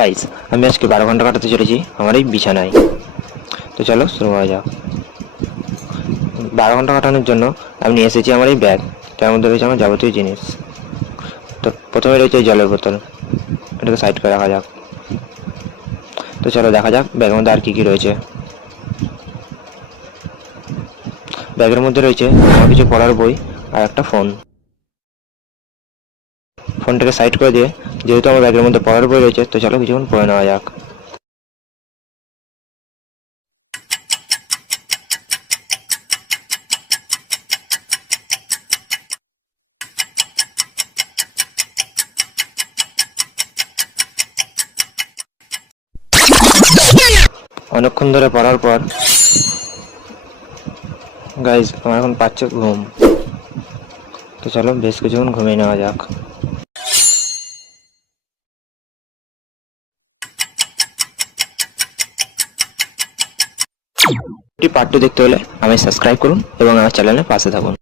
Guys, আমি আজকে 12 ঘন্টা কাটাতে চলেছি আমার এই বিছানায়। তো চলো শুরু করা যাক। 12 ঘন্টা কাটানোর জন্য আমি নিয়ে এসেছি আমার এই ব্যাগ। তার মধ্যে রয়েছে আমার যাবতীয় জিনিস। তো প্রথমে রয়েছে এই জলের বোতল, এটাকে সাইড করে রাখা যাক। তো চলো দেখা যাক ব্যাগের মধ্যে আর কি কি রয়েছে। ব্যাগের মধ্যে রয়েছে আমার কিছু পড়ার বই আর একটা ফোন। ফোনটাকে সাইড করে দিয়ে, যেহেতু আমার ব্যাগের মধ্যে পড়ার বই রয়েছে, তো চলো কিছুক্ষণ পড়ে নেওয়া যাক। অনেকক্ষণ ধরে পড়ার পর গাইজ আমার এখন পাচ্ছে ঘুম। তো চলো বেশ কিছুক্ষণ ঘুমিয়ে নেওয়া যাক। পার্ট 2 দেখতে হলে আমায় সাবস্ক্রাইব করুন এবং আমার চ্যানেলের পাশে থাকুন।